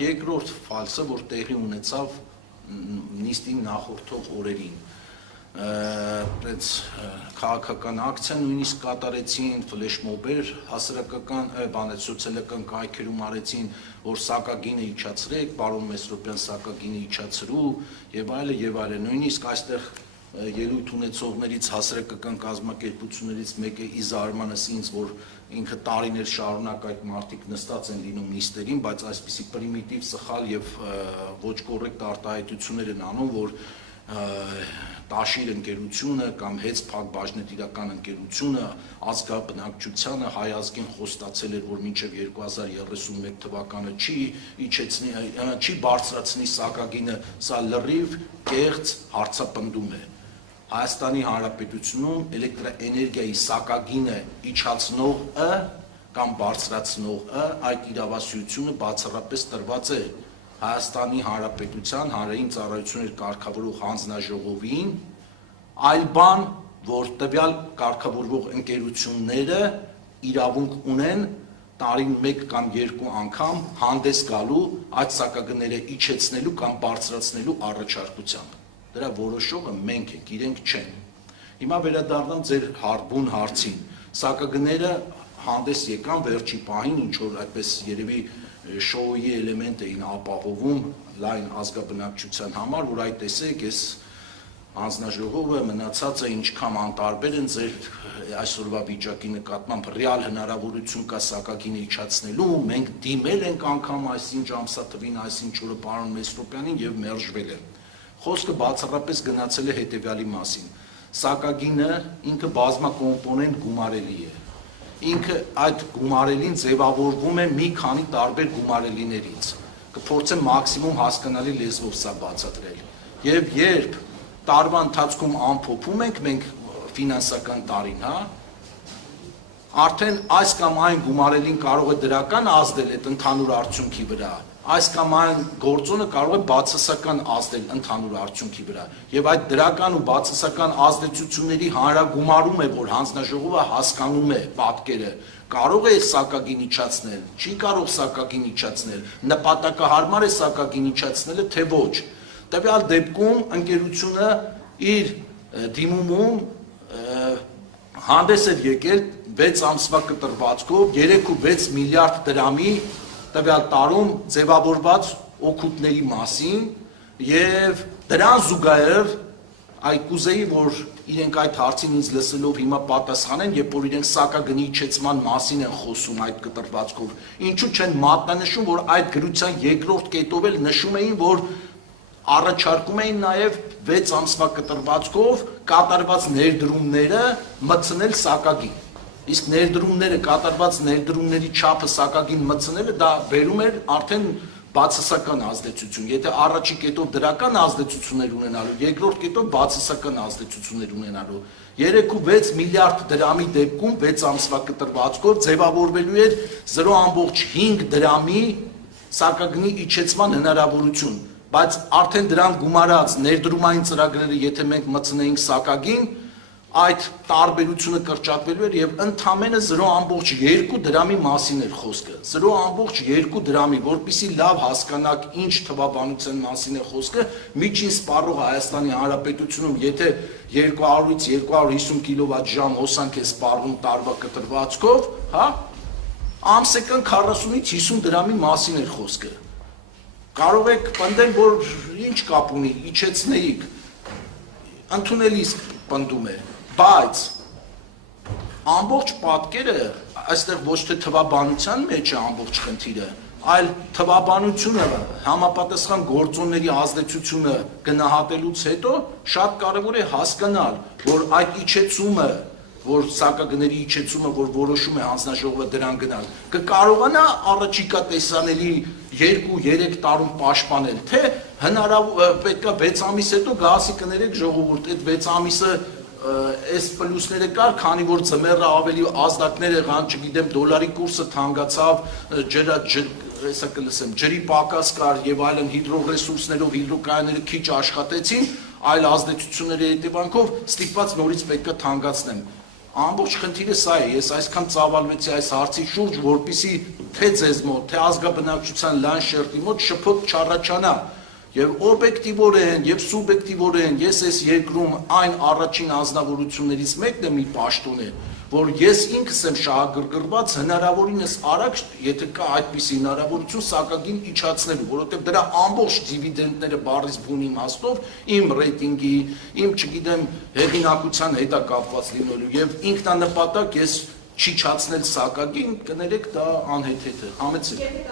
Երկրորդ ֆալսը, որ տեղի ունեցավ նիստին նախորդող օրերին, այդպես քաղաքական ակցիա նույնիսկ կատարեցին, ֆլեշմոբեր հասարակական սոցիալական կայքերում արեցին, որ սակագինը իջացրեք, պարոն Մեսրոպյան սակագինը իջացրու եւ այլն, նույնիսկ այստեղ ելույթ ունեցողներից հասարակական կազմակերպություններից մեկը ի զարմանս ինձ, որ ինքը տարիներ շարունակ այդ մարդիկ նստած են լինում նիստերին, բայց այսպիսի պրիմիտիվ, սխալ եւ ոչ կոռեկտ արտահայտություններ են անում, որ Տաշիր ընկերությունը կամ Հեծփակ բաժնետիրական ընկերությունը ազգաբնակչությանը հայ ազգին խոստացել էր, որ մինչև 2031 թվականը չի բարձրացնի սակագինը, սա լրիվ կեղծ հարցապնդում է։ Հայաստանի Հանրապետությունում էլեկտրաէներգիայի սակագինը իջացնողը կամ բարձրացնողը այդ իրավասությունը բացառապես տրված է Հայաստանի Հանրապետության հանրային ծառայություններ կարգավորող հանձնաժողովին, այլ բան, որ տվյալ կարգավորող ընկերությունները իրավունք ունեն տարին 1 կամ 2 անգամ հանդես գալու այդ սակագները իջեցնելու կամ բարձրացնելու առաջարկությամբ։ Դրա որոշողը մենք ենք, իրենք չեն։ Հիմա վերադառնամ ձեր բուն հարցին։ Սակագները հանդես եկան վերջի պահին, ինչ որ այդպես երևի շոուի էլեմենտ էին ապահովում լայն ազգաբնակչության համար, որ այդ տեսեք, այս հանձնաժողովը մնացածը ինչքան անտարբեր են ձեր այսօրվա վիճակի նկատմամբ ռեալ հնարավորություն կա սակագինը իջացնելու, մենք դիմել ենք անգամ այսինչ ամսաթվին, այսինչ օրը պարոն Մեսրոպյանին եւ մերժվել են։ Խոսքը բացառապես գնացել է հետեւյալի մասին։ Սակագինը ինքը բազմակոմպոնենտ գումարելի է։ Ինքը այդ գումարելին ձևավորվում է մի քանի տարբեր գումարելիներից։ Կփորձեմ մաքսիմում հասկանալի լեզվով սա բացատրել։ Եվ երբ տարվա ընթացքում ամփոփում ենք մենք ֆինանսական տարին, արդեն այս կամ այն գումարելին կարող է դրական ազդել այդ ընդհանուր արդյունքի վրա, այս կամ այն գործոնը կարող է բացասական ազդել ընդհանուր արդյունքի վրա, եւ այդ դրական ու բացասական ազդեցությունների հանրագումարում է, որ հանձնաժողովը հասկանում է պատկերը, կարող է սակագին իջացնել, չի կարող սակագին իջացնել, նպատակահարմար է սակագին իջացնելը, թե ոչ։ Տվյալ դեպքում ընկերությունը իր դիմումում հանդես էր եկել 6 ամսվա կտրվածքով 3.6 միլիարդ դրամի տվյալ տարում ձևավորված օգուտների մասին եւ դրան զուգահեռ այդ կուզեի, որ իրենք այդ հարցին ինձ լսելով հիմա պատասխանեն, երբ որ իրենք սակագնի իջեցման մասին են խոսում այդ կտրվածքով, ինչու չեն մատնանշում, որ այդ գրության երկրորդ կետով էլ նշում էին, որ առաջարկում էին նաև 6 ամսվա կտրվածքով կատարված ներդրումները մտցնել սակագին։ Իսկ ներդրումները կատարված ներդրումների չափը սակագին մտցնելը դա բերում էր արդեն բացասական ազդեցություն։ Եթե առաջի կետով դրական ազդեցություններ ունենալու, երկրորդ կետով բացասական ազդեցություններ ունենալու 3.6 միլիարդ դրամի դեպքում 6 ամսվա կտրվածքով ձևավորվելու էր 0.5 դրամի սակագնի իջեցման հնարավորություն, բայց արդեն դրան գումարած ներդրումային ծրագրերը, եթե մենք մտցնեինք սակագին, այդ տարբերությունը կրճատվելու էր եւ ընդամենը 0.2 դրամի մասին էր խոսքը։ 0.2 դրամի, որպեսզի լավ հասկանաք ինչ թվաբանության մասին է խոսքը, միջին սպառող Հայաստանի Հանրապետությունում, եթե 200-ից 250 կիլովատ-ժամ հոսանք է սպառվում տարվա կտրվածքով, ամսական 40-ից 50 դրամի մասին էր խոսքը։ Կարող եք պնդել, որ ինչ կապ ունի, իջեցնեիք, ընդունելի պնդում է, բայց ամբողջ պատկերը այստեղ ոչ թե թվաբանության մեջ է ամբողջ խնդիրը, այլ թվաբանությունը համապատասխան գործոնների ազդեցությունը գնահատելուց հետո շատ կարևոր է հասկանալ, որ այդ իջեցումը, որ սակագների իջեցումը, որ որոշում է հանձնաժողովը դրան գնալ, կկարողանա առաջիկա տեսանելի 2-3 տարում պաշտպանել, թե հնարավոր պետքա 6 ամիս հետո գասի կներեք ժողովուրդ, այդ 6 ամիսը այս պլյուսները կար, քանի որ ձմեռը ավելի ազդակներ եղան, չգիտեմ, դոլարի կուրսը թանկացավ, ջրի պակաս կար եւ այլն, հիդրոռեսուրսներով հիդրոկայանները քիչ աշխատեցին, այլ ազդեցությունների հետևանքով ստիպված նորից պետք է թանկացնեմ։ Ամբողջ խնդիրը սա է, ես այսքան ծավալվեցի այս հարցի շուրջ, որպեսզի թե ձեզ մոտ, թե ազգաբնակչության լայն շերտի մոտ շփոթ չառաջանա։ Եվ օբյեկտիվորեն եւ սուբյեկտիվորեն ես այս երկրում այն առաջին անձնավորություններից մեկն եմ մի պաշտոն է, որ ես ինքս եմ շահագրգռված հնարավորինս արագ, եթե կա այդպիսի հնարավորություն, սակագին իջացնելու, որովհետեւ դրա ամբողջ դիվիդենդները բառից բուն իմաստով իմ ռեյտինգի, իմ չգիտեմ հեղինակության հետ է կապված լինելու եւ ինքնանպատակ ես չիջացնել սակագին, կներեք դա անհեթեթ է, համեցեք։